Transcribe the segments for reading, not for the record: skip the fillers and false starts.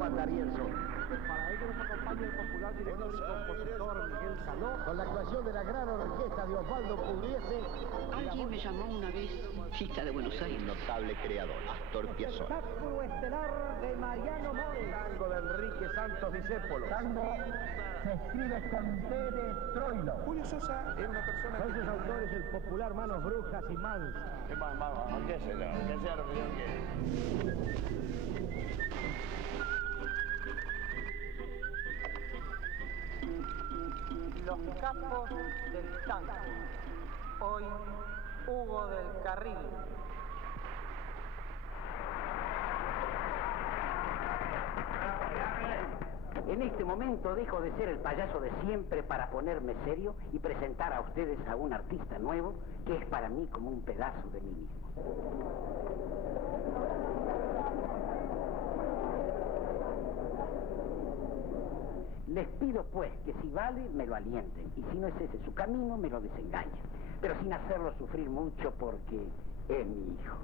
Juan D'Arienzo. Para ello nos acompaña el popular director y compositor Miguel Caló, Con la actuación de la gran orquesta de Osvaldo Pugliese. Alguien me llamó una vez Chita de Buenos Aires. Un notable creador, Astor Piazzolla. espectáculo estelar de Mariano Mores. Tango de Enrique Santos Discépolo. Tango se escribe con T de Troilo. Julio Sosa era una persona Son sus que... autores el popular Manos Brujas y Mans. Vamos, qué sé yo, que sea lo que yo quiera. Los capos del tango. Hoy, Hugo del Carril. En este momento dejo de ser el payaso de siempre para ponerme serio y presentar a ustedes a un artista nuevo que es para mí como un pedazo de mí mismo. Les pido pues que si vale me lo alienten y si no es ese su camino me lo desengañen, pero sin hacerlo sufrir mucho porque es mi hijo.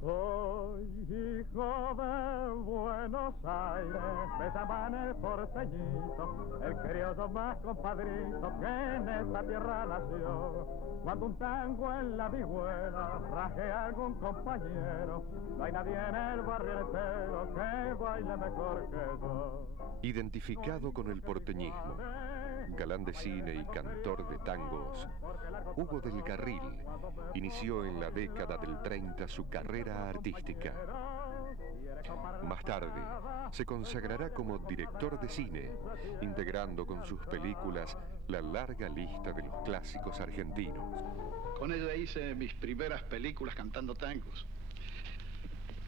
Soy hijo de Buenos Aires, me llaman el porteñito, el criollo más compadrito que en esta tierra nació. Cuando un tango en la vihuela raje a algún compañero, no hay nadie en el barrio entero que baile mejor que yo. Identificado con el porteñismo, galán de cine y cantor de tangos, Hugo del Carril inició en la década del 30 su carrera artística. Más tarde, se consagrará como director de cine, integrando con sus películas la larga lista de los clásicos argentinos. Con ella hice mis primeras películas cantando tangos.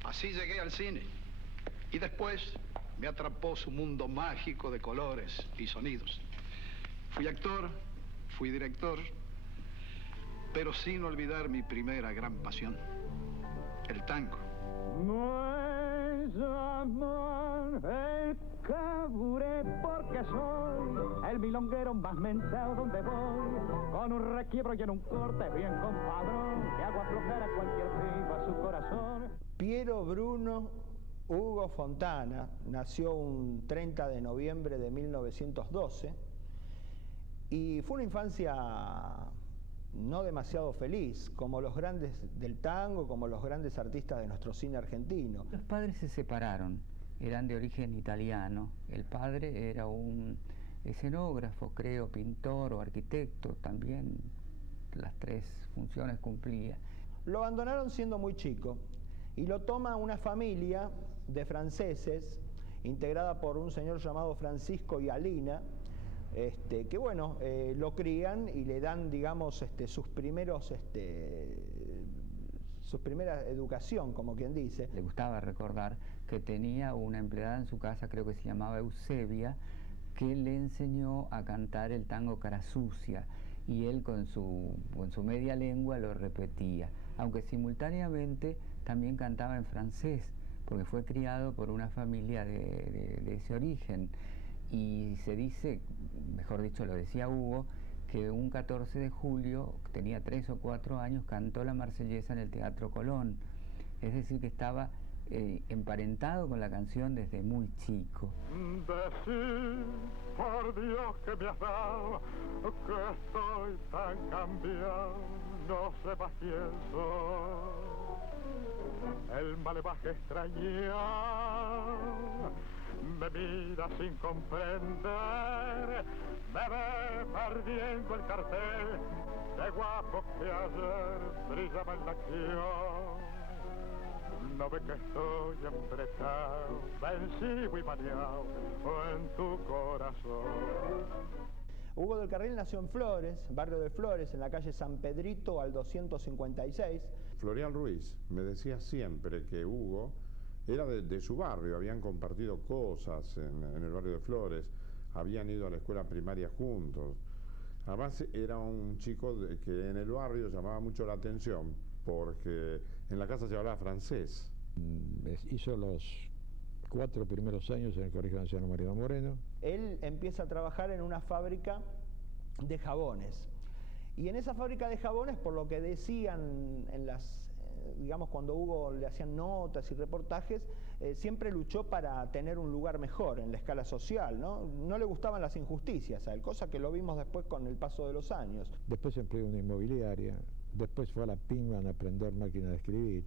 Así llegué al cine. Y después me atrapó su mundo mágico de colores y sonidos. Fui actor, fui director, pero sin olvidar mi primera gran pasión, el tango. Me llaman el caburé porque soy el milonguero más mentado donde voy, con un requiebro y en un corte bien compadrón, que hago aflojar a cualquier vivo a su corazón. Piero Bruno Hugo Fontana nació un 30 de noviembre de 1912 y fue una infancia no demasiado feliz, como los grandes del tango, como los grandes artistas de nuestro cine argentino. Los padres se separaron, eran de origen italiano. El padre era un escenógrafo, creo, pintor o arquitecto, también las tres funciones cumplía. Lo abandonaron siendo muy chico y lo toma una familia de franceses integrada por un señor llamado Francisco y Alina, que bueno, lo crían y le dan, digamos, su primera educación, como quien dice. Le gustaba recordar que tenía una empleada en su casa, creo que se llamaba Eusebia, que le enseñó a cantar el tango Cara Sucia, y él con su media lengua lo repetía, aunque simultáneamente también cantaba en francés, porque fue criado por una familia de ese origen. Y se dice, mejor dicho lo decía Hugo, que un 14 de julio, tenía 3 o 4 años, cantó la Marsellesa en el Teatro Colón. Es decir, que estaba emparentado con la canción desde muy chico. Decir, por Dios que me has dado, que estoy tan cambiado, no sepas quién soy. El malevaje extrañado me mira sin comprender, me ve perdiendo el cartel de guapo que ayer brillaba en la acción. No ve que estoy embretado, vencido y mareado en tu corazón. Hugo del Carril nació en Flores, barrio de Flores, en la calle San Pedrito al 256. Florial Ruiz me decía siempre que Hugo era de su barrio, habían compartido cosas en el barrio de Flores, habían ido a la escuela primaria juntos. Además era un chico que en el barrio llamaba mucho la atención porque en la casa se hablaba francés. Hizo los 4 primeros años en el Colegio Nacional Mariano Moreno. Él empieza a trabajar en una fábrica de jabones Y en esa fábrica de jabones, por lo que decían en las, digamos, cuando Hugo le hacían notas y reportajes, siempre luchó para tener un lugar mejor en la escala social, ¿no? No le gustaban las injusticias a él, cosa que lo vimos después con el paso de los años. Después empleó una inmobiliaria, después fue a la Pingman a aprender máquina de escribir,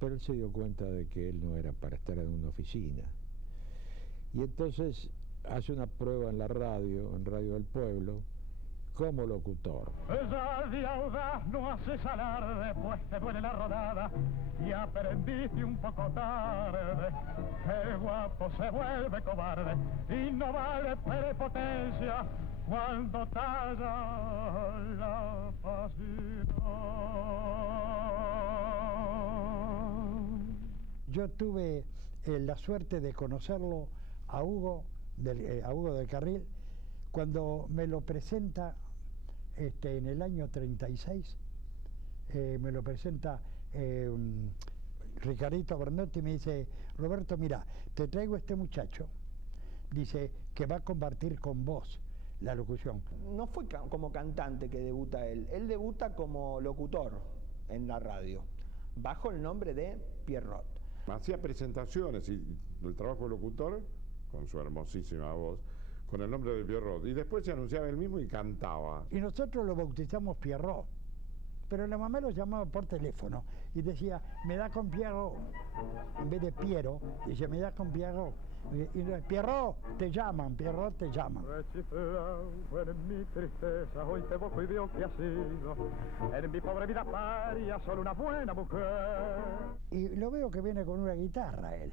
pero él se dio cuenta de que él no era para estar en una oficina. Y entonces hace una prueba en la radio, en Radio del Pueblo, como locutor. Ella de audaz no haces alarde, pues te duele la rodada y aprendiste un poco tarde. El guapo se vuelve cobarde y no vale prepotencia cuando talla la pasión. Yo tuve la suerte de conocerlo a Hugo del Carril cuando me lo presenta en el año 36, me lo presenta Ricardito Bernotti y me dice: Roberto, mira, te traigo este muchacho, dice, que va a compartir con vos la locución. No fue como cantante que debuta él debuta como locutor en la radio, bajo el nombre de Pierrot. Hacía presentaciones y el trabajo de locutor, con su hermosísima voz, con el nombre de Pierrot, y después se anunciaba él mismo y cantaba. Y nosotros lo bautizamos Pierrot, pero la mamá lo llamaba por teléfono y decía: me da con Pierrot, en vez de Piero, dice: me da con Pierrot. Y Pierrot, te llaman, Pierrot, te llaman. En mi tristeza hoy te evoco y veo que has sido en mi pobre vida paria solo una buena mujer. Y lo veo que viene con una guitarra él.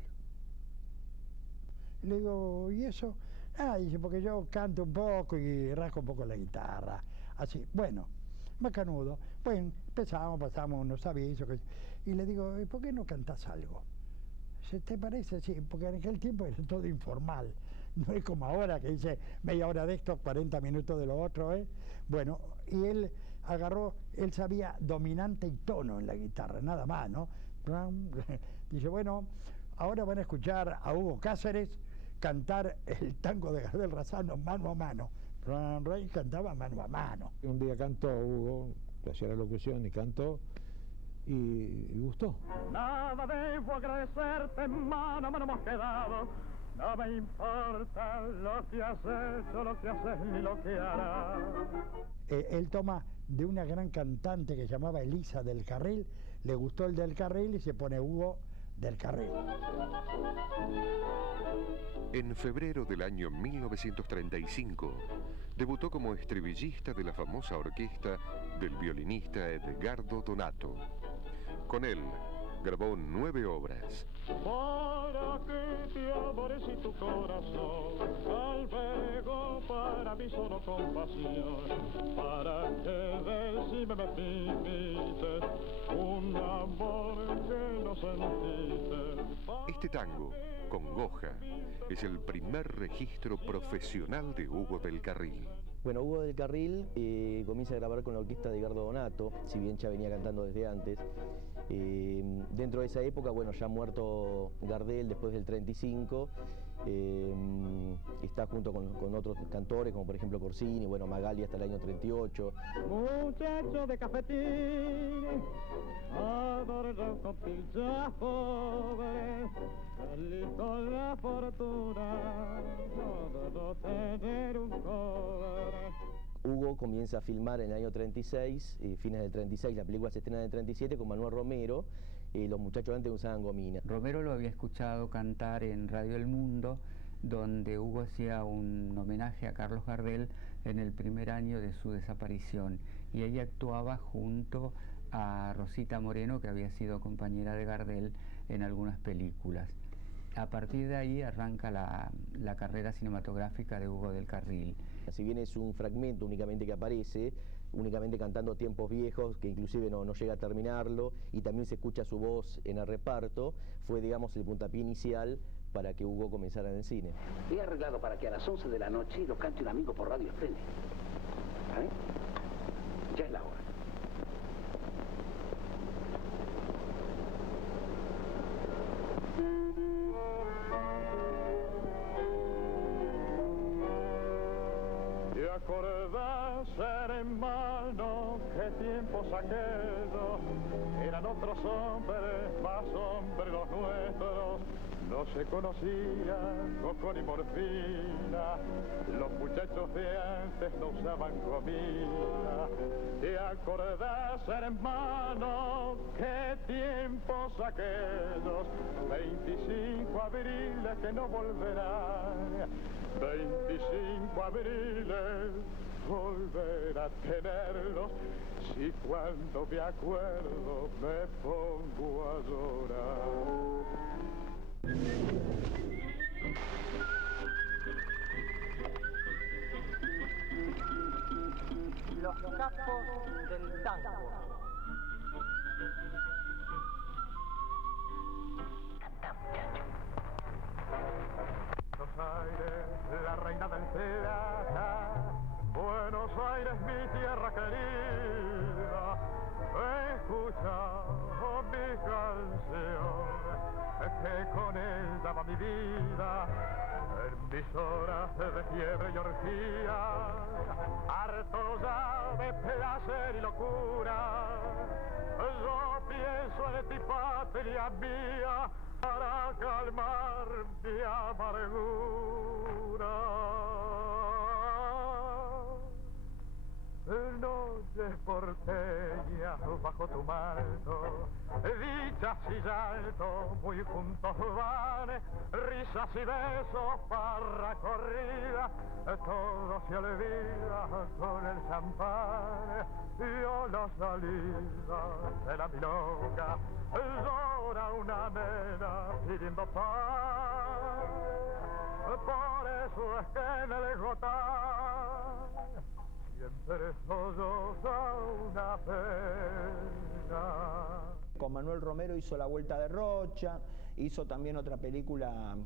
Le digo: ¿y eso? Ah, dice: porque yo canto un poco y rasco un poco la guitarra. Así, bueno, macanudo. Bueno, pasamos unos avisos. Y le digo: ¿y por qué no cantás algo? ¿Te parece? Sí, porque en aquel tiempo era todo informal. No es como ahora que dice media hora de esto, 40 minutos de lo otro, ¿eh? Bueno, y él él sabía dominante y tono en la guitarra, nada más, ¿no? Dice: bueno, ahora van a escuchar a Hugo Cáceres cantar el tango de Gardel Razano, Mano a Mano. Rey cantaba mano a mano. Un día cantó Hugo, hacía la locución y cantó, y gustó. Nada debo agradecerte, mano a mano hemos quedado. No me importa lo que has hecho, lo que haces ni lo que harás. Él toma de una gran cantante que se llamaba Elisa del Carril, le gustó el del Carril y se pone Hugo del Carril. En febrero del año 1935, debutó como estribillista de la famosa orquesta del violinista Edgardo Donato. Con él, grabó 9 obras. Para que te amores y tu corazón albergo para mí solo compasión, para que de si me permites un amor que no sentiste. Este tango, Congoja, es el primer registro profesional de Hugo del Carril. Bueno, Hugo del Carril comienza a grabar con la orquesta de Edgardo Donato, si bien ya venía cantando desde antes. Dentro de esa época, bueno, ya muerto Gardel después del 35, está junto con otros cantores, como por ejemplo Corsini, bueno, Magali hasta el año 38. Muchacho de cafetín, adoro con pilchas pobres, feliz con la fortuna, todo tener un cobre. Hugo comienza a filmar en el año 36, fines del 36, la película se estrena en el 37 con Manuel Romero. Los muchachos antes usaban gomina. Romero lo había escuchado cantar en Radio El Mundo, donde Hugo hacía un homenaje a Carlos Gardel en el primer año de su desaparición, y ella actuaba junto a Rosita Moreno, que había sido compañera de Gardel en algunas películas. A partir de ahí arranca la carrera cinematográfica de Hugo del Carril. Si bien es un fragmento únicamente que aparece, únicamente cantando Tiempos Viejos, que inclusive no llega a terminarlo, y también se escucha su voz en el reparto, fue, digamos, el puntapié inicial para que Hugo comenzara en el cine. He arreglado para que a las 11 de la noche lo cante un amigo por Radio Esplende. Ya es la hora. ¿Te acordás ser hermano, qué tiempos aquellos, eran otros hombres, más hombres los nuestros, no se conocían coco ni morfina, los muchachos de antes no usaban comida. ¿Te acordás, hermano, qué tiempos aquellos? 25 abriles que no volverán, 25 abriles volver a tenerlos, si cuando me acuerdo me pongo a llorar. Los capos del tango. Buenos Aires, la reina del plata, Buenos Aires, mi tierra querida, escucha mi canción, que con ella va mi vida, en mis horas de fiebre y orgía, harto ya de placer y locura, yo pienso en ti, patria mía, para calmar mi amargura. Noches porteñas bajo tu manto, dichas y llanto muy juntos van, risas y besos para corrida, todo se olvida con el champán, y a la salida de la milonga llora una nena pidiendo pan, por eso es que en el Gotán siempre solloza una pena. Con Manuel Romero hizo La Vuelta de Rocha, hizo también otra película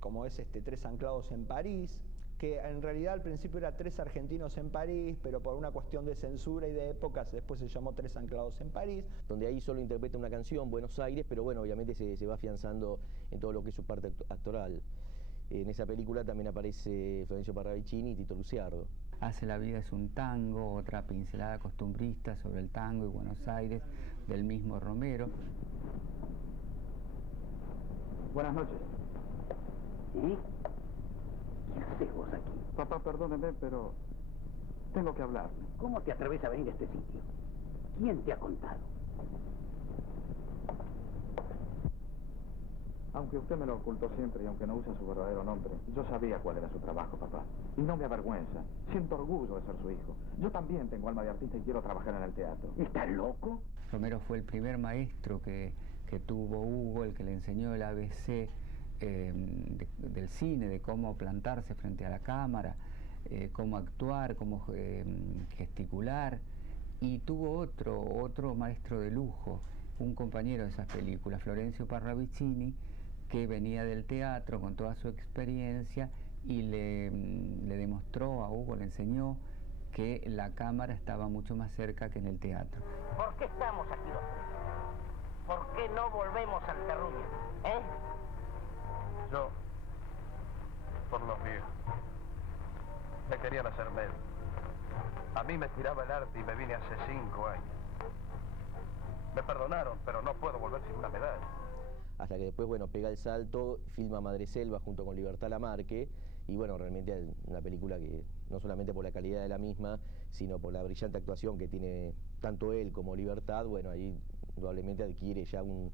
como es Tres anclados en París, que en realidad al principio era Tres argentinos en París, pero por una cuestión de censura y de épocas después se llamó Tres anclados en París. Donde ahí solo interpreta una canción, Buenos Aires, pero bueno, obviamente se va afianzando en todo lo que es su parte actoral. En esa película también aparece Florencio Parravicini y Tito Luciardo. Hace la vida es un tango, otra pincelada costumbrista sobre el tango y Buenos Aires, del mismo Romero. Buenas noches. ¿Sí? ¿Qué haces vos aquí? Papá, perdóneme, pero tengo que hablarle. ¿Cómo te atreves a venir a este sitio? ¿Quién te ha contado? Aunque usted me lo ocultó siempre y aunque no usa su verdadero nombre, yo sabía cuál era su trabajo, papá. Y no me avergüenza. Siento orgullo de ser su hijo. Yo también tengo alma de artista y quiero trabajar en el teatro. ¿Estás loco? Romero fue el primer maestro que tuvo Hugo, el que le enseñó el ABC del cine, de cómo plantarse frente a la cámara, cómo actuar, cómo gesticular. Y tuvo otro maestro de lujo, un compañero de esas películas, Florencio Parravicini, que venía del teatro con toda su experiencia y le demostró a Hugo, le enseñó que la cámara estaba mucho más cerca que en el teatro. ¿Por qué estamos aquí los tres? ¿Por qué no volvemos al terruño? Yo, por los míos, me querían hacer menos. A mí me tiraba el arte y me vine hace 5 años. Me perdonaron, pero no puedo volver sin una medalla. Hasta que después, bueno, pega el salto, filma Madreselva junto con Libertad Lamarque, y bueno, realmente es una película que, no solamente por la calidad de la misma, sino por la brillante actuación que tiene tanto él como Libertad, bueno, ahí probablemente adquiere ya un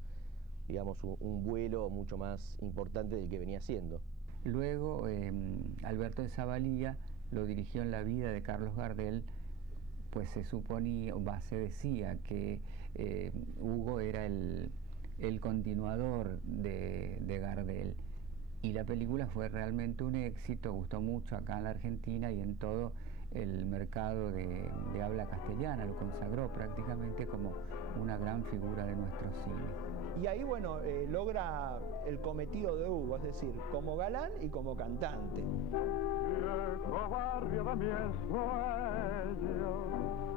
vuelo mucho más importante del que venía haciendo. Luego, Alberto de Zavalía lo dirigió en La vida de Carlos Gardel, pues se suponía, se decía que Hugo era el continuador de Gardel. Y la película fue realmente un éxito, gustó mucho acá en la Argentina y en todo el mercado de habla castellana, lo consagró prácticamente como una gran figura de nuestro cine. Y ahí, bueno, logra el cometido de Hugo, es decir, como galán y como cantante. Viejo barrio de mi sueño,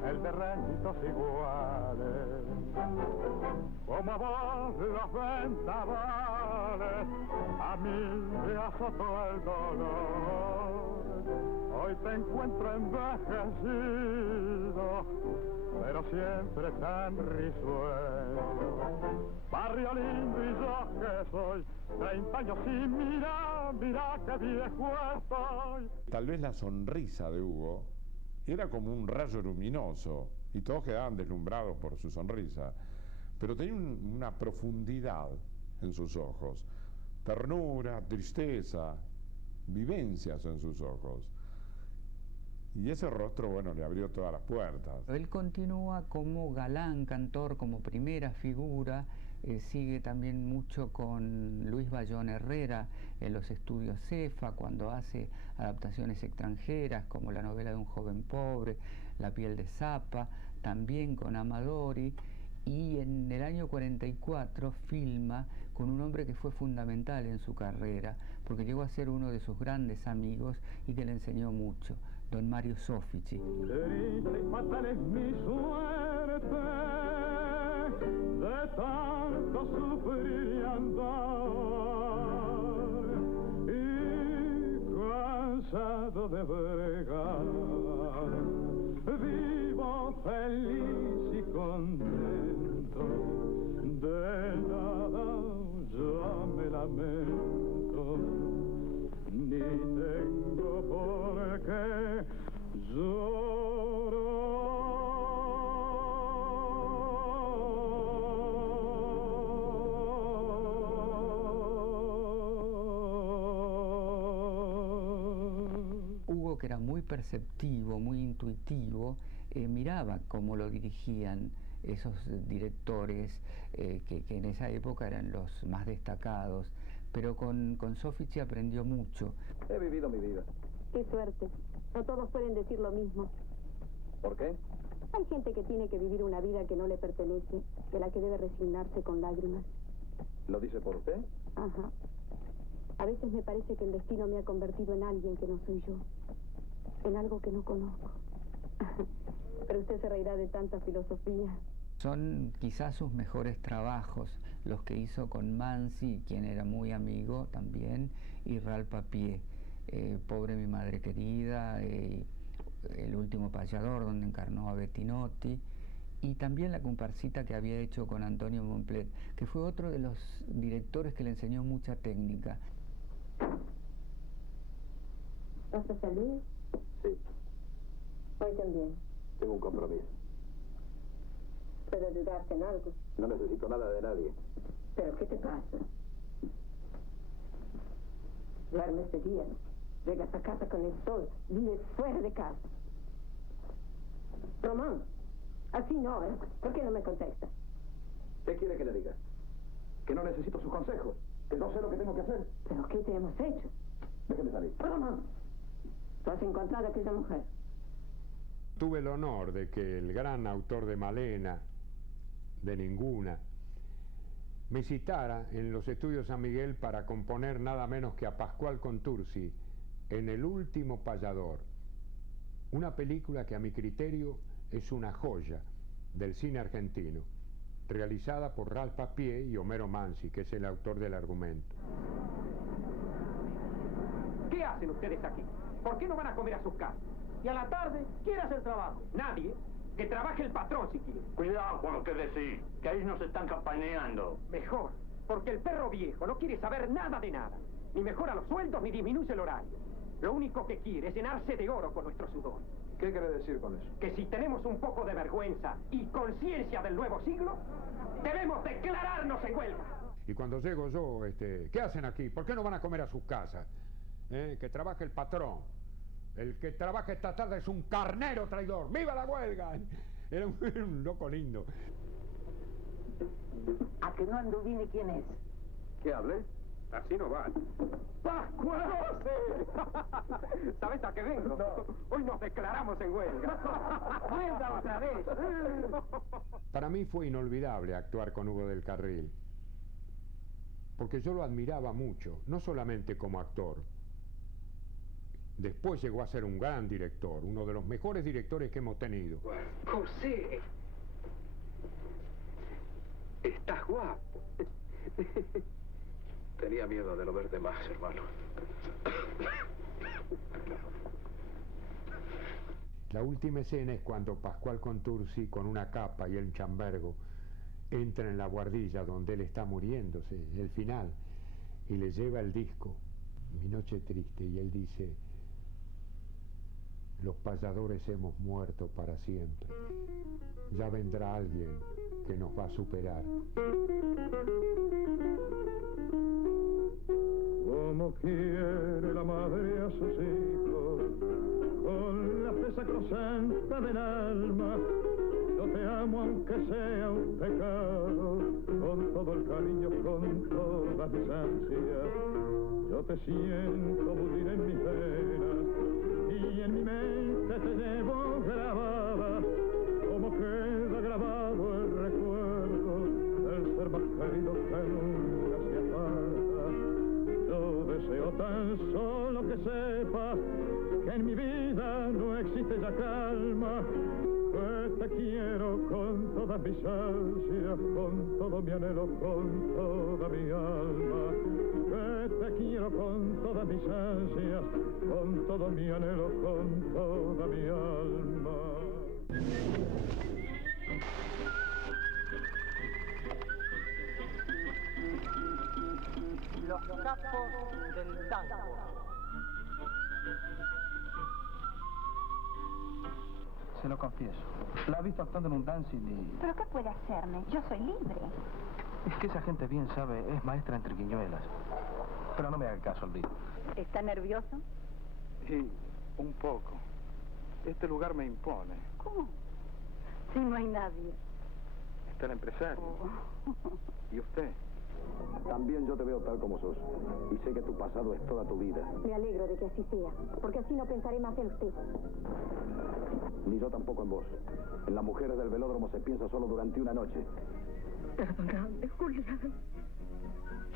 el de ranchitos iguales, como vos los vendavales, a mí me azotó el dolor. Hoy te encuentro envejecido, pero siempre tan risueño. Barrio lindo y yo que soy, 30 años y mira, mira qué viejo estoy. Tal vez la sonrisa de Hugo era como un rayo luminoso y todos quedaban deslumbrados por su sonrisa, pero tenía una profundidad en sus ojos, ternura, tristeza, vivencias en sus ojos. Y ese rostro, bueno, le abrió todas las puertas. Él continúa como galán, cantor, como primera figura, sigue también mucho con Luis Bayón Herrera en los estudios Cefa, cuando hace adaptaciones extranjeras, como la novela de un joven pobre, La piel de Zapa, también con Amadori, y en el año 44 filma con un hombre que fue fundamental en su carrera, porque llegó a ser uno de sus grandes amigos y que le enseñó mucho, don Mario Soffici. Triste y fatal es mi suerte, de tanto sufrir y andar, y cansado de bregar, vivo feliz y contento, de nada ya me lamento, ni tengo por qué llorar. Hugo, que era muy perceptivo, muy intuitivo, miraba cómo lo dirigían esos directores que en esa época eran los más destacados, pero con Soffici aprendió mucho. He vivido mi vida. Qué suerte. No todos pueden decir lo mismo. ¿Por qué? Hay gente que tiene que vivir una vida que no le pertenece, de la que debe resignarse con lágrimas. ¿Lo dice por usted? Ajá. A veces me parece que el destino me ha convertido en alguien que no soy yo, en algo que no conozco. Pero usted se reirá de tanta filosofía. Son quizás sus mejores trabajos, los que hizo con Mansi, quien era muy amigo también, y Ral Papié. Pobre mi madre querida, El último payador, donde encarnó a Bettinotti, y también la comparsita que había hecho con Antonio Montplet, que fue otro de los directores que le enseñó mucha técnica. ¿Vas a salir? Sí. Hoy también. Tengo un compromiso. ¿Puedo ayudarte en algo? No necesito nada de nadie. ¿Pero qué te pasa? Duermes de día, llegas a casa con el sol, vives fuera de casa. Román, así no, ¿eh? ¿Por qué no me contesta? ¿Qué quiere que le diga? Que no necesito sus consejos, que no sé lo que tengo que hacer. ¿Pero qué te hemos hecho? Déjeme salir. Román, ¿tú has encontrado a aquella mujer? Tuve el honor de que el gran autor de Malena, de Ninguna, me citara en los estudios San Miguel para componer nada menos que a Pascual Contursi en El último payador, una película que a mi criterio es una joya del cine argentino, realizada por Ral Papié y Homero Mansi, que es el autor del argumento. ¿Qué hacen ustedes aquí? ¿Por qué no van a comer a sus casas? Y a la tarde, ¿quién hace el trabajo? Nadie. Que trabaje el patrón si quiere. Cuidado con lo que decís, que ahí nos están campaneando. Mejor, porque el perro viejo no quiere saber nada de nada. Ni mejora los sueldos ni disminuye el horario. Lo único que quiere es llenarse de oro con nuestro sudor. ¿Qué quiere decir con eso? Que si tenemos un poco de vergüenza y conciencia del nuevo siglo, debemos declararnos en huelga. Y cuando llego yo, ¿qué hacen aquí? ¿Por qué no van a comer a sus casas? Que trabaje el patrón. El que trabaja esta tarde es un carnero traidor. ¡Viva la huelga! Era un loco lindo. ¿A que no anduvine quién es? ¿Qué hable? Así no va. ¡Pascual! ¿Sabes a qué vengo? No. Hoy nos declaramos en huelga. ¡Huelga otra vez! Para mí fue inolvidable actuar con Hugo del Carril. porque yo lo admiraba mucho, no solamente como actor. Después llegó a ser un gran director, uno de los mejores directores que hemos tenido. José, estás guapo. Tenía miedo de no verte más, hermano. La última escena es cuando Pascual Contursi, con una capa y el chambergo, entra en la buhardilla donde él está muriéndose, el final, y le lleva el disco, Mi noche triste, y él dice: los payadores hemos muerto para siempre. Ya vendrá alguien que nos va a superar. Como quiere la madre a sus hijos, con la fe sacrosanta del alma. Yo te amo aunque sea un pecado, con todo el cariño, con todas mis ansias. Yo te siento bullir en mis venas y en mi mente te llevo grabada, como queda grabado el recuerdo del ser más querido que nunca se aparta. Yo deseo tan solo que sepas que en mi vida no existe ya calma, que te quiero con todas mis ansias, con todo mi anhelo, con toda mi alma, que te quiero con todas mis ansias, con todo mi anhelo, con toda mi alma. Los capos del tango. Se lo confieso. La he visto actuando en un dancing y... ¿Pero qué puede hacerme? Yo soy libre. Es que esa gente bien sabe, es maestra en triquiñuelas. Pero no me haga caso, olvido. ¿Está nervioso? Sí, un poco. Este lugar me impone. ¿Cómo? Si no hay nadie. Está el empresario. Oh. ¿Y usted? También yo te veo tal como sos. Y sé que tu pasado es toda tu vida. Me alegro de que así sea, porque así no pensaré más en usted. Ni yo tampoco en vos. En las mujeres del velódromo se piensa solo durante una noche. Perdóname, Julián.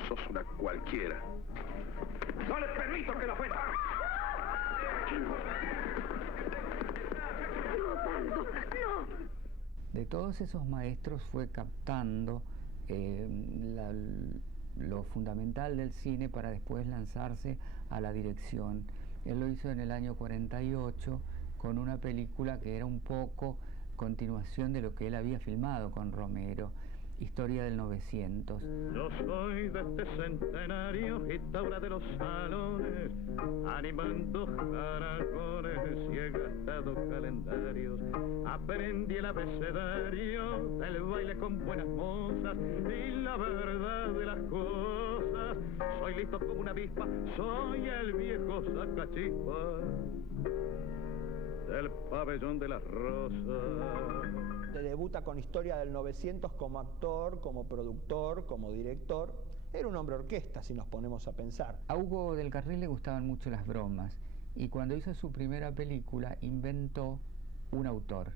Sos una cualquiera. ¡No le permito que lo ofenda! ¡No, Pando! ¡No! De todos esos maestros fue captando lo fundamental del cine para después lanzarse a la dirección. Él lo hizo en el año 48 con una película que era un poco continuación de lo que él había filmado con Romero, Historia del 900. Yo soy de este centenario, gitaura de los salones, animando jaracones y he gastado calendarios. Aprendí el abecedario del baile con buenas mozas y la verdad de las cosas. Soy listo como una avispa, soy el viejo sacachispa del pabellón de las rosas. Debuta con Historia del 900 como actor, como productor, como director. Era un hombre orquesta, si nos ponemos a pensar. A Hugo del Carril le gustaban mucho las bromas y cuando hizo su primera película inventó un autor.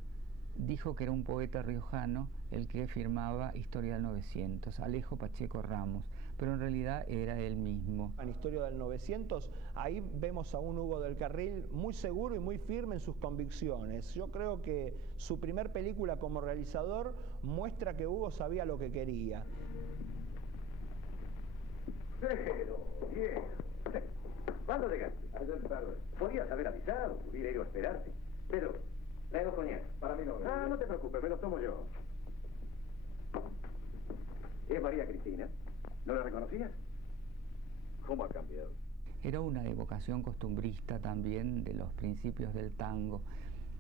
Dijo que era un poeta riojano el que firmaba Historia del 900, Alejo Pacheco Ramos, pero en realidad era él mismo. En Historia del 900, ahí vemos a un Hugo del Carril muy seguro y muy firme en sus convicciones. Yo creo que su primer película como realizador muestra que Hugo sabía lo que quería. Pero, bien. ¿Cuándo llegaste? Ayer tarde. Podías haber avisado, hubiera ido a esperarte. Pedro, traigo coñac. Para mí no. Ah, no te preocupes, me los tomo yo. ¿Es María Cristina? ¿No la reconocías? ¿Cómo ha cambiado? Era una evocación costumbrista también de los principios del tango.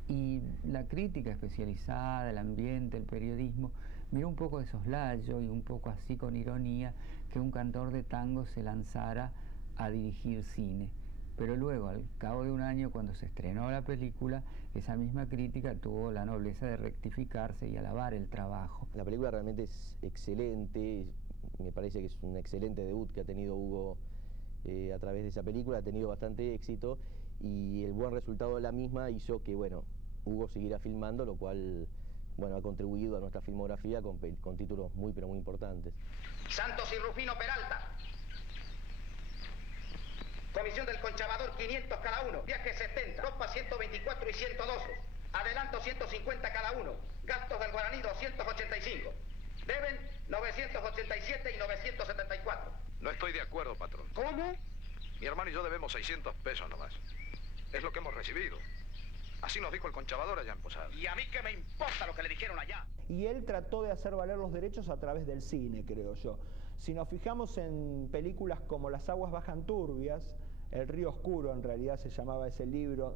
Y la crítica especializada, el ambiente, el periodismo, miró un poco de soslayo y un poco así con ironía que un cantor de tango se lanzara a dirigir cine. Pero luego, al cabo de un año, cuando se estrenó la película, esa misma crítica tuvo la nobleza de rectificarse y alabar el trabajo. La película realmente es excelente, me parece que es un excelente debut que ha tenido Hugo a través de esa película, ha tenido bastante éxito y el buen resultado de la misma hizo que, bueno, Hugo siguiera filmando, lo cual bueno, ha contribuido a nuestra filmografía con títulos muy, pero muy importantes. Santos y Rufino Peralta. Comisión del Conchavador 500 cada uno. Viaje 70. Ropa 124 y 112. Adelanto 150 cada uno. Gastos del Guaraní 285. Deben 987 y 974. No estoy de acuerdo, patrón. ¿Cómo? Mi hermano y yo debemos 600 pesos nomás. Es lo que hemos recibido. Así nos dijo el conchavador allá en Posada. ¿Y a mí qué me importa lo que le dijeron allá? Y él trató de hacer valer los derechos a través del cine, creo yo. Si nos fijamos en películas como Las aguas bajan turbias, El río oscuro en realidad se llamaba ese libro,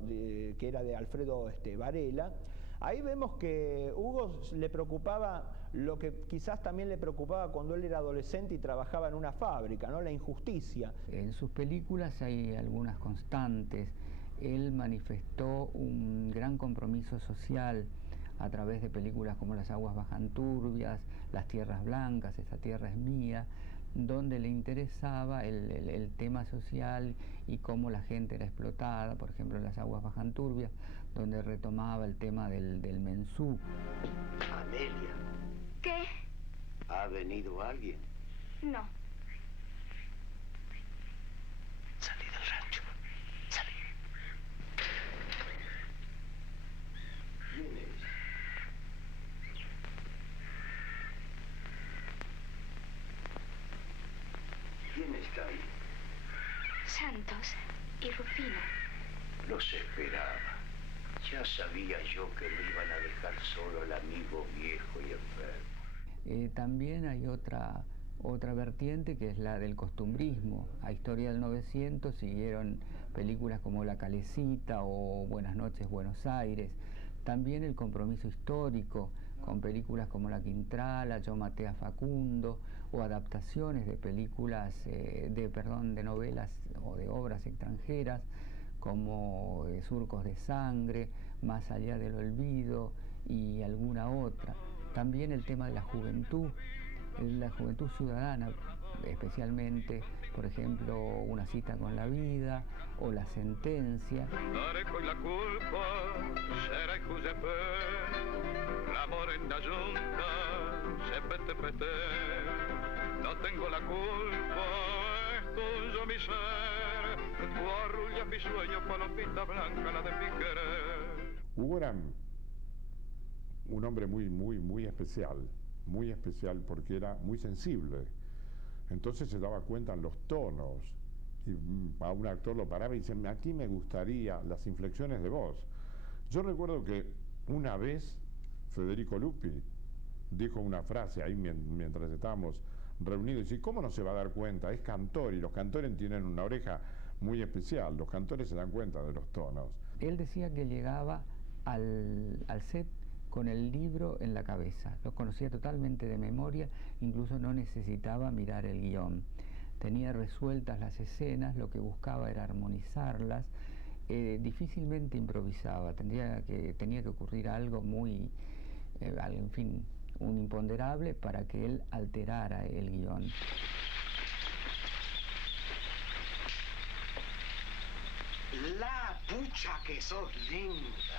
que era de Alfredo Varela, ahí vemos que Hugo le preocupaba lo que quizás también le preocupaba cuando él era adolescente y trabajaba en una fábrica, ¿no? La injusticia. En sus películas hay algunas constantes. Él manifestó un gran compromiso social a través de películas como Las aguas bajan turbias, Las tierras blancas, Esta tierra es mía, donde le interesaba el tema social y cómo la gente era explotada. Por ejemplo, Las aguas bajan turbias, donde retomaba el tema del mensú. Amelia. ¿Qué? ¿Ha venido alguien? No. Salí del rancho. Salí. ¿Quién es? ¿Quién está ahí? Santos y Rufino. Los esperaba. Ya sabía yo que me iban a dejar solo al amigo viejo y enfermo. También hay otra vertiente que es la del costumbrismo. A Historia del 900 siguieron películas como La Calecita o Buenas noches, Buenos Aires. También el compromiso histórico, con películas como La Quintrala, Yo maté a Facundo, o adaptaciones de películas, de novelas o de obras extranjeras, como Surcos de sangre, Más allá del olvido y alguna otra. También el tema de la juventud ciudadana, especialmente, por ejemplo, Una cita con la vida o La sentencia. Daré con la culpa, será Giuseppe, l'amore in da giunta, se pete pete, no tengo la culpa, es tuyo mi ser, tu arrulla mi sueño, palomita blanca, la de mi querer. Hugo era un hombre muy especial porque era muy sensible. Entonces se daba cuenta en los tonos y a un actor lo paraba y decía, aquí me gustaría las inflexiones de voz. Yo recuerdo que una vez Federico Lupi dijo una frase ahí mientras estábamos reunidos, y dice, ¿cómo no se va a dar cuenta? Es cantor y los cantores tienen una oreja muy especial, los cantores se dan cuenta de los tonos. Él decía que llegaba al set con el libro en la cabeza, lo conocía totalmente de memoria, incluso no necesitaba mirar el guión. Tenía resueltas las escenas, lo que buscaba era armonizarlas, difícilmente improvisaba, tenía que ocurrir algo muy, en fin, un imponderable para que él alterara el guión. La pucha que sos linda.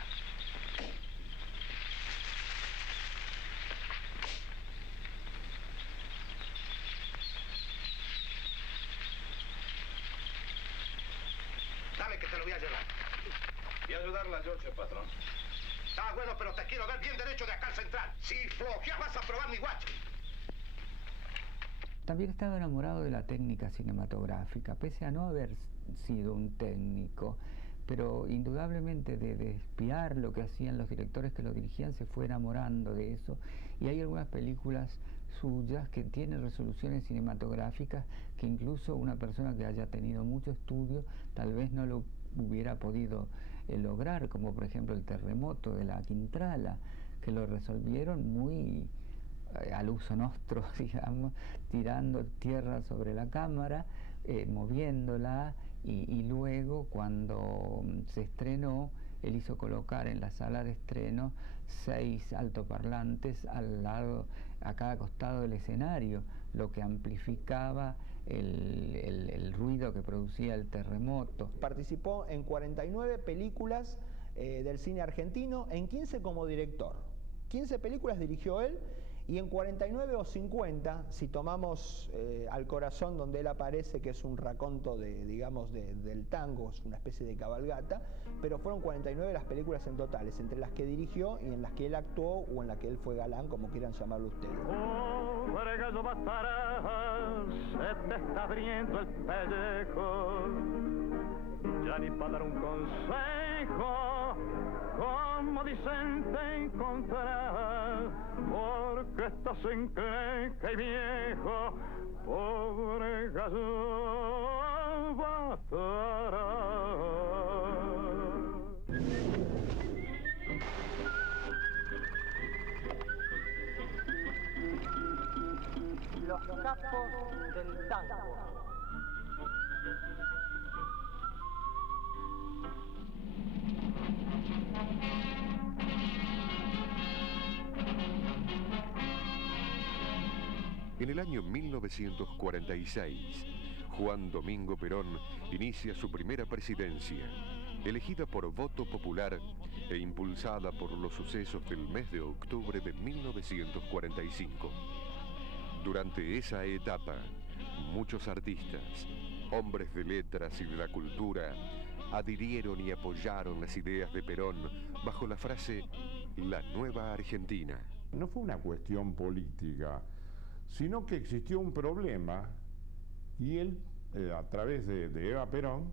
Dame que te lo voy a llevar. Y ayudarla yo, patrón. Ah, bueno, pero te quiero ver bien derecho de acá al central. Si flojeas vas a probar mi guacho. También estaba enamorado de la técnica cinematográfica, pese a no haber sido un técnico, pero indudablemente de espiar lo que hacían los directores que lo dirigían, se fue enamorando de eso. Y hay algunas películas suyas que tienen resoluciones cinematográficas que incluso una persona que haya tenido mucho estudio tal vez no lo hubiera podido lograr, como por ejemplo El terremoto de La Quintrala, que lo resolvieron muy al uso nostro, digamos, tirando tierra sobre la cámara, moviéndola, y luego cuando se estrenó, él hizo colocar en la sala de estreno 6 altoparlantes a cada costado del escenario, lo que amplificaba el ruido que producía el terremoto. Participó en 49 películas del cine argentino, en 15 como director. 15 películas dirigió él, y en 49 o 50, si tomamos Al Corazón, donde él aparece, que es un raconto del tango, es una especie de cabalgata, pero fueron 49 las películas en totales, entre las que dirigió y en las que él actuó o en las que él fue galán, como quieran llamarlo ustedes. Pobre gallo bastarás, se te está abriendo el pellejo, ya ni para dar un consejo, como dicen te encontrarás, porque estás enclenque y viejo, pobre gallo bastarás. Los capos del tango. En el año 1946, Juan Domingo Perón inicia su primera presidencia, elegida por voto popular e impulsada por los sucesos del mes de octubre de 1945. Durante esa etapa, muchos artistas, hombres de letras y de la cultura, adhirieron y apoyaron las ideas de Perón bajo la frase «La nueva Argentina». No fue una cuestión política, sino que existió un problema y él, a través de Eva Perón,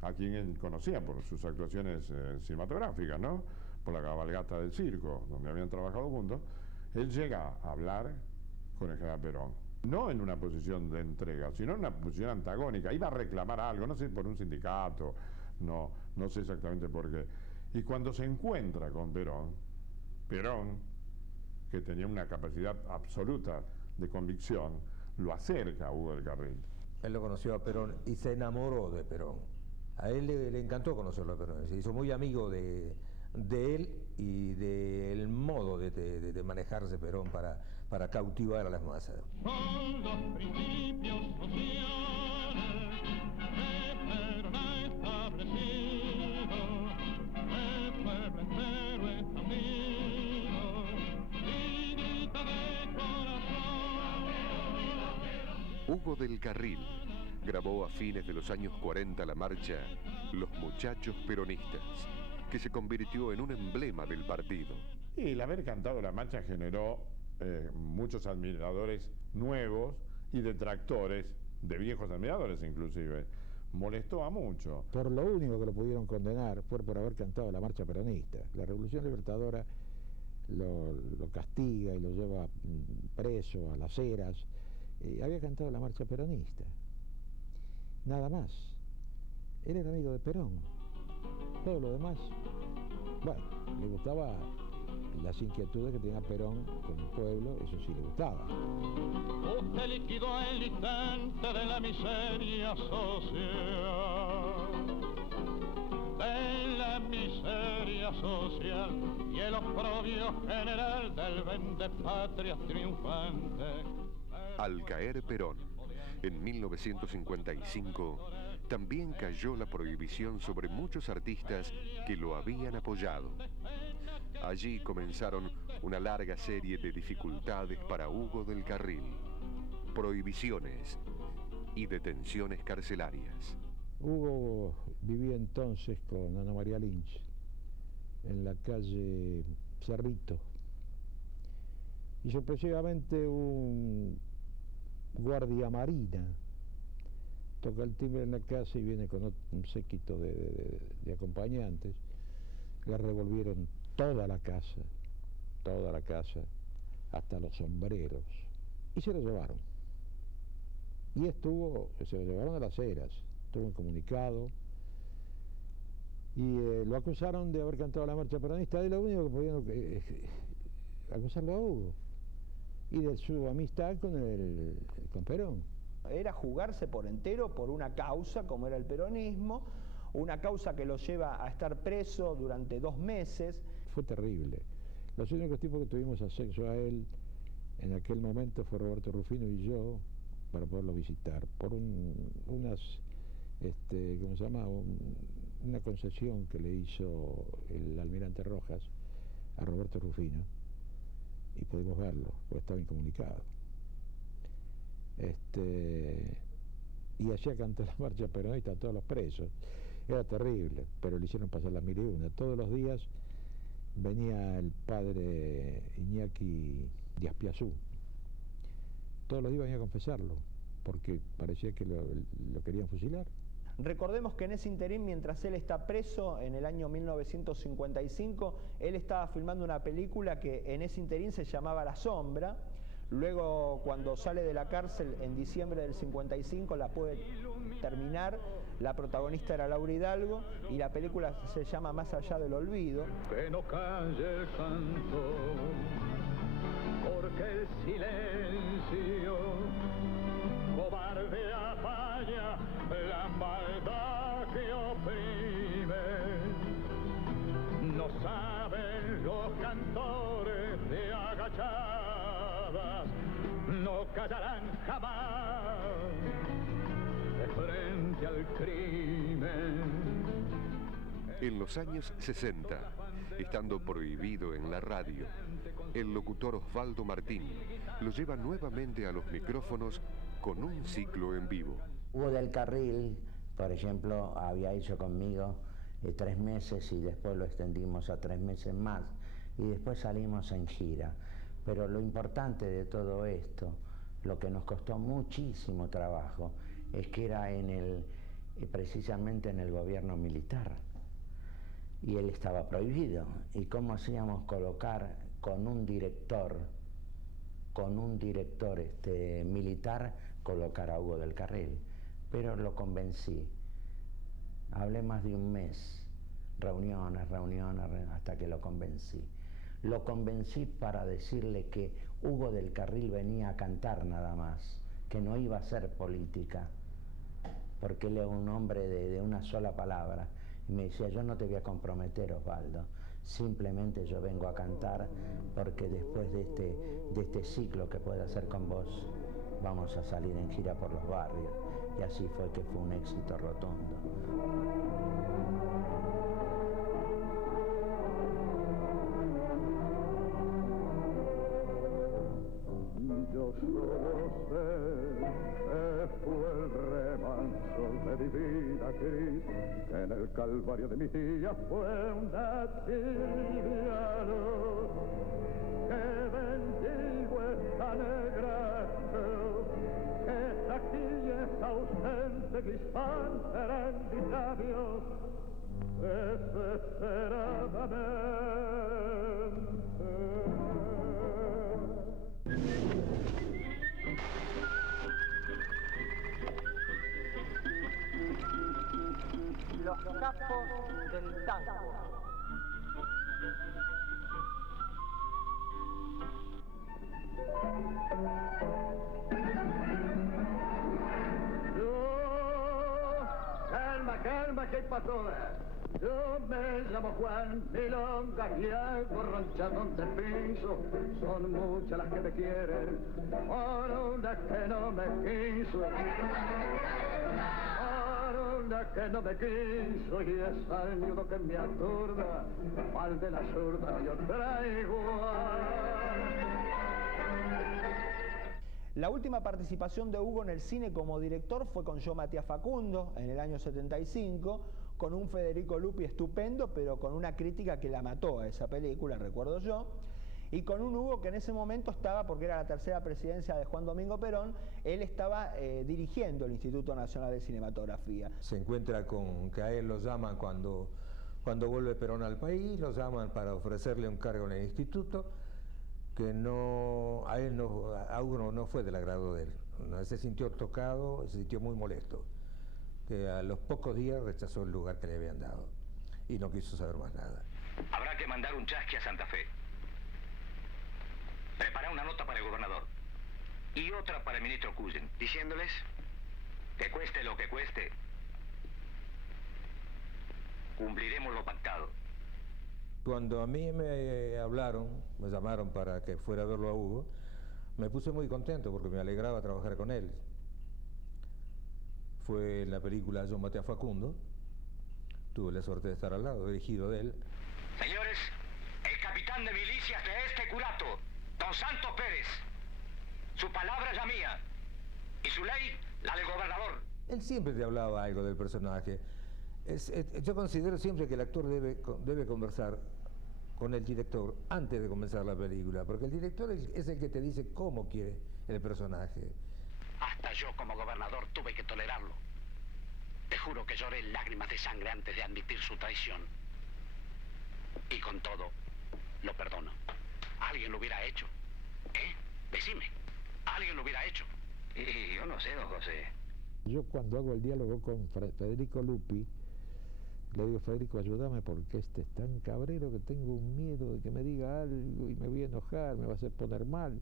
a quien él conocía por sus actuaciones cinematográficas, ¿no? Por la cabalgata del circo, donde habían trabajado juntos, él llega a hablar con el general Perón. No en una posición de entrega, sino en una posición antagónica. Iba a reclamar algo, no sé, por un sindicato, no sé exactamente por qué. Y cuando se encuentra con Perón, que tenía una capacidad absoluta de convicción, lo acerca a Hugo del Carril. Él lo conoció a Perón y se enamoró de Perón. A él le encantó conocerlo a Perón, se hizo muy amigo de él y del modo de manejarse Perón para cautivar a las masas. Son los principios sociales que Perón ha establecido, el pueblo entero está unido, linita de corazón. Hugo del Carril grabó a fines de los años 40 la marcha Los Muchachos Peronistas, que se convirtió en un emblema del partido. Y el haber cantado la marcha generó muchos admiradores nuevos y detractores de viejos admiradores inclusive. Molestó a muchos. Por lo único que lo pudieron condenar fue por haber cantado la marcha peronista. La Revolución Libertadora lo castiga y lo lleva preso a las eras. Había cantado la marcha peronista. Nada más. Él era amigo de Perón. Todo lo demás, bueno, le gustaba las inquietudes que tenía Perón con el pueblo, eso sí le gustaba. Usted liquidó el instante de la miseria social, de la miseria social y el oprobio general del vendepatrias triunfante. Al caer Perón, en 1955, también cayó la prohibición sobre muchos artistas que lo habían apoyado. Allí comenzaron una larga serie de dificultades para Hugo del Carril, prohibiciones y detenciones carcelarias. Hugo vivía entonces con Ana María Lynch en la calle Cerrito y sorpresivamente un guardia marina toca el timbre en la casa y viene con un séquito de acompañantes. Le revolvieron toda la casa, hasta los sombreros, y se lo llevaron. Y se lo llevaron a las eras, estuvo incomunicado, y lo acusaron de haber cantado la marcha peronista, y lo único que podían acusarlo a Hugo, y de su amistad con Perón. Era jugarse por entero por una causa como era el peronismo, una causa que lo lleva a estar preso durante 2 meses. Fue terrible. Los únicos tipos que tuvimos acceso a él en aquel momento fue Roberto Rufino y yo, para poderlo visitar, por ¿cómo se llama? Una concesión que le hizo el almirante Rojas a Roberto Rufino. y pudimos verlo, porque estaba incomunicado. Y allá cantó la marcha peronista a todos los presos. Era terrible, pero le hicieron pasar las 1001. Todos los días venía el padre Iñaki de Aspiazú. Todos los días venía a confesarlo, porque parecía que lo querían fusilar. Recordemos que en ese interín, mientras él está preso en el año 1955, él estaba filmando una película que en ese interín se llamaba La Sombra. Luego, cuando sale de la cárcel en diciembre del 55, la puede terminar. La protagonista era Laura Hidalgo y la película se llama Más allá del olvido. Que no calle el canto, porque el silencio cobarde apaña la maldad que oprime. No saben los cantores de agachadas, no callarán jamás de frente al crimen. En los años 60, estando prohibido en la radio, el locutor Osvaldo Martín lo lleva nuevamente a los micrófonos con un ciclo en vivo. Hugo del Carril, por ejemplo, había hecho conmigo 3 meses y después lo extendimos a 3 meses más y después salimos en gira. Pero lo importante de todo esto, lo que nos costó muchísimo trabajo, es que era precisamente en el gobierno militar y él estaba prohibido. ¿Y cómo hacíamos colocar con un director militar, colocar a Hugo del Carril? Pero lo convencí. Hablé más de un mes, reuniones, hasta que lo convencí. Lo convencí para decirle que Hugo del Carril venía a cantar nada más, que no iba a hacer política, porque él era un hombre de una sola palabra. Y me decía, yo no te voy a comprometer, Osvaldo, simplemente yo vengo a cantar porque después de este ciclo que puedo hacer con vos, vamos a salir en gira por los barrios. Y así fue que fue un éxito rotundo. Yo solo sé que fue el remanso de divina Cristo, que en el calvario de mi tía fue una tibia luz, que bendigo esta negra cruz, que está aquí y está ausente, crispan serán mis labios, desesperadamente. Los capos del tango. Calma, ¿qué pasó? Yo me llamo Juan Milonga y hago ranchadón de piso. Son muchas las que me quieren, por una que no me quiso. Que no me quiso y es añudo que me aturda, mal de la zurda yo traigo. La última participación de Hugo en el cine como director fue con Yo Maté a Facundo en el año 75, con un Federico Lupi estupendo, pero con una crítica que la mató a esa película, recuerdo yo. Y con un Hugo que en ese momento estaba, porque era la tercera presidencia de Juan Domingo Perón, él estaba dirigiendo el Instituto Nacional de Cinematografía. Se encuentra con que a él lo llaman cuando vuelve Perón al país, lo llaman para ofrecerle un cargo en el instituto, que no, a Hugo no fue del agrado de él. Se sintió tocado, se sintió muy molesto, que a los pocos días rechazó el lugar que le habían dado y no quiso saber más nada. Habrá que mandar un chasqui a Santa Fe. Preparar una nota para el gobernador y otra para el ministro Cuyen, diciéndoles que cueste lo que cueste, cumpliremos lo pactado. Cuando a mí me llamaron para que fuera a verlo a Hugo, me puse muy contento porque me alegraba trabajar con él. Fue en la película Yo Maté a Facundo, tuve la suerte de estar al lado, dirigido de él. Señores, el capitán de milicias de este curato, Don Santos Pérez. Su palabra es la mía. Y su ley, la del gobernador. Él siempre te hablaba algo del personaje. Yo considero siempre que el actor debe conversar con el director antes de comenzar la película, porque el director es el que te dice cómo quiere el personaje. Hasta yo como gobernador tuve que tolerarlo. Te juro que lloré lágrimas de sangre antes de admitir su traición. Y con todo, lo perdono. Alguien lo hubiera hecho. ¿Eh? Decime. Alguien lo hubiera hecho. Y yo no sé, don José. Yo cuando hago el diálogo con Federico Lupi, le digo, Federico, ayúdame porque este es tan cabrero que tengo un miedo de que me diga algo y me voy a enojar, me va a hacer poner mal.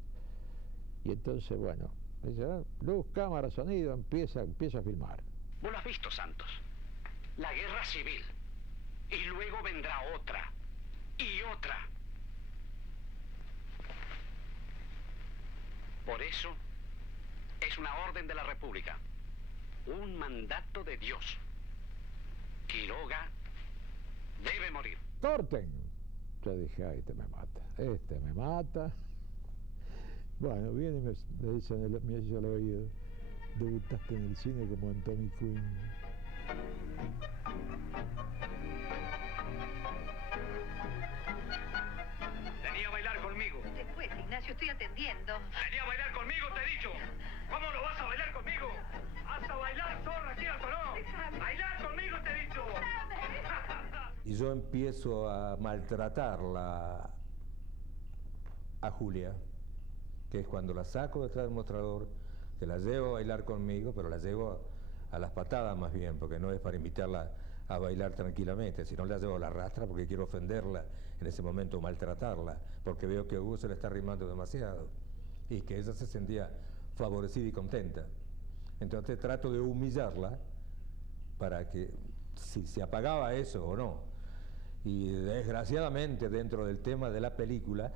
Y entonces, bueno, me dice, luz, cámara, sonido, empieza a filmar. Vos lo has visto, Santos. La guerra civil. Y luego vendrá otra. Y otra. Por eso, es una orden de la República. Un mandato de Dios. Quiroga debe morir. ¡Corten! Yo dije, ay, este me mata. Bueno, viene y me dice al oído, debutaste en el cine como Anthony Quinn. Venía a bailar conmigo. Después, Ignacio, estoy atendiendo. Venía a bailar conmigo, te he dicho. ¿Cómo no vas a bailar conmigo? ¿Vas a bailar, zorra, cierto o no? Bailar conmigo, te he dicho. Y yo empiezo a maltratarla a Julia, que es cuando la saco detrás del mostrador, que la llevo a bailar conmigo, pero la llevo a las patadas más bien, porque no es para invitarla a bailar tranquilamente, sino la llevo a la rastra porque quiero ofenderla en ese momento, maltratarla, porque veo que a Hugo se le está arrimando demasiado y que ella se sentía favorecida y contenta. Entonces trato de humillarla para que si se apagaba eso o no. Y desgraciadamente dentro del tema de la película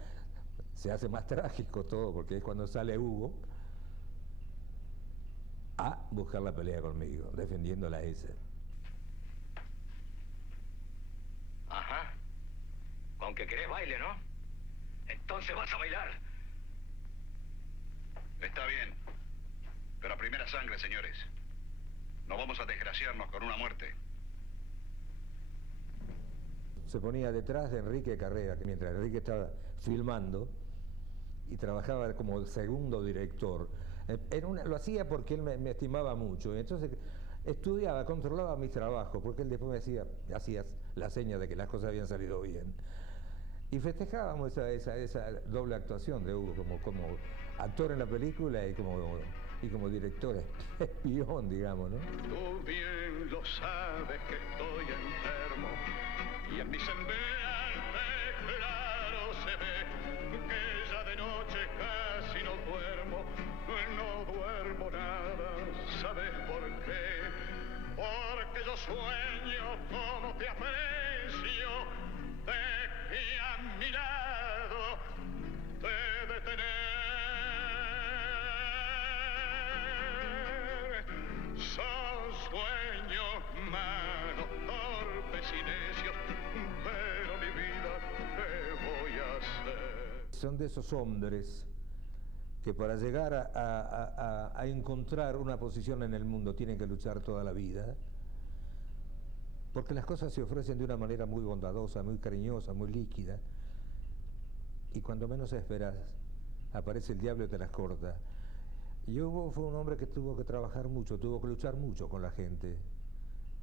se hace más trágico todo, porque es cuando sale Hugo a buscar la pelea conmigo, defendiéndola a ella. Ajá. Con que querés baile, ¿no? Entonces vas a bailar. Está bien. Pero a primera sangre, señores. No vamos a desgraciarnos con una muerte. Se ponía detrás de Enrique Carrera, que mientras Enrique estaba filmando y trabajaba como segundo director, lo hacía porque él me estimaba mucho, y entonces estudiaba, controlaba mis trabajos, porque él después me hacía la seña de que las cosas habían salido bien. Y festejábamos esa doble actuación de Hugo como actor en la película y como director espión, digamos, ¿no? Tú bien lo sabes que estoy enfermo y en mi semblante claro se ve que ya de noche casi no duermo nada. ¿Sabes por qué? Porque yo sueño como te aprecio, de que a mi lado te de tener. Son sueños malos, torpes y necios, pero mi vida, ¿qué voy a hacer? Son de esos hombres que para llegar a encontrar una posición en el mundo tienen que luchar toda la vida, porque las cosas se ofrecen de una manera muy bondadosa, muy cariñosa, muy líquida, y cuando menos esperas aparece el diablo y te las corta. Y Hugo fue un hombre que tuvo que trabajar mucho, tuvo que luchar mucho con la gente,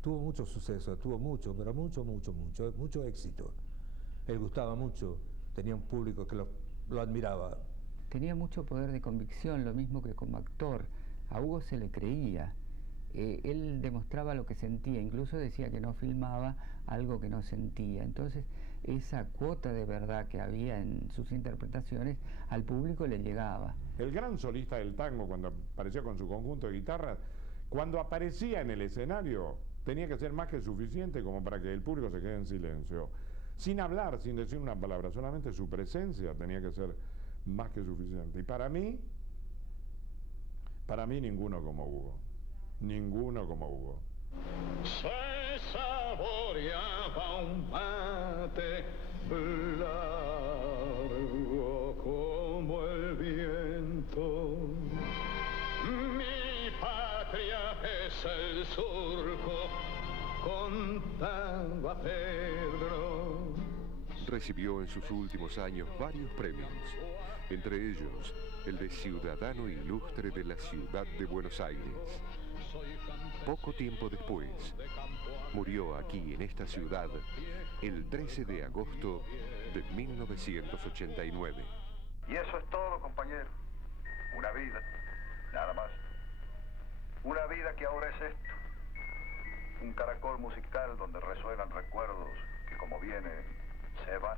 tuvo mucho suceso, tuvo mucho, pero mucho éxito. Él gustaba mucho, tenía un público que lo admiraba. Tenía mucho poder de convicción, lo mismo que como actor. A Hugo se le creía. Él demostraba lo que sentía, incluso decía que no filmaba algo que no sentía. Entonces, esa cuota de verdad que había en sus interpretaciones, al público le llegaba. El gran solista del tango, cuando apareció con su conjunto de guitarras, cuando aparecía en el escenario, tenía que ser más que suficiente como para que el público se quede en silencio. Sin hablar, sin decir una palabra, solamente su presencia tenía que ser más que suficiente. Y para mí ninguno como Hugo. Ninguno como Hugo. Se saboreaba un mate largo como contando a Pedro. Recibió en sus últimos años varios premios, entre ellos el de Ciudadano Ilustre de la Ciudad de Buenos Aires. Poco tiempo después, murió aquí en esta ciudad el 13 de agosto de 1989. Y eso es todo, compañero. Una vida, nada más. Una vida que ahora es esto. Un caracol musical donde resuenan recuerdos que como vienen, se van.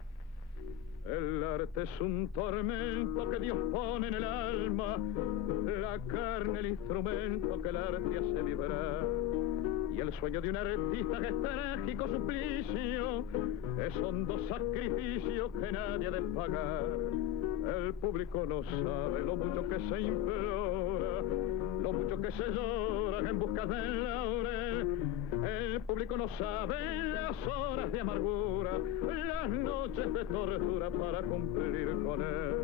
El arte es un tormento que Dios pone en el alma, la carne el instrumento que el arte hace vibrar. Y el sueño de un artista que es trágico suplicio, es hondo sacrificio que nadie ha de pagar. El público no sabe lo mucho que se implora, lo mucho que se llora en busca del laurel. El público no sabe las horas de amargura, las noches de tortura para cumplir con él.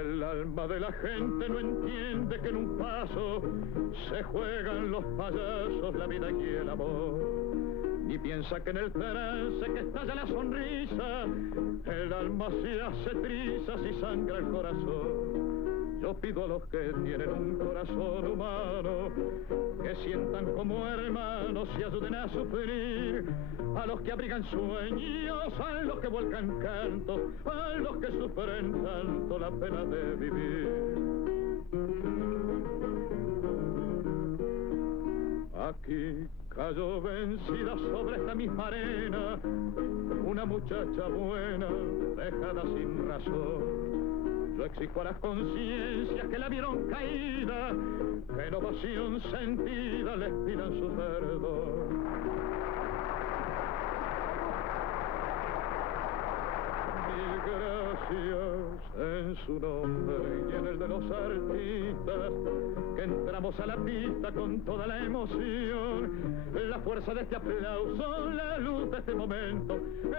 El alma de la gente no entiende que en un paso se juegan los payasos, la vida y el amor. Ni piensa que en el trance que estalla la sonrisa, el alma se hace trizas y sangra el corazón. Yo pido a los que tienen un corazón humano que sientan como hermanos y ayuden a sufrir, a los que abrigan sueños, a los que vuelcan cantos, a los que sufren tanto la pena de vivir. Aquí cayó vencida sobre esta misma arena una muchacha buena dejada sin razón. Yo exijo a las conciencias que la vieron caída, que en ovación sentida les pidan su perdón. Mil gracias en su nombre y en el de los artistas, que entramos a la pista con toda la emoción. La fuerza de este aplauso, la luz de este momento,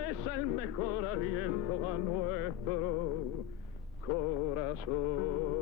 es el mejor aliento a nuestro corazón.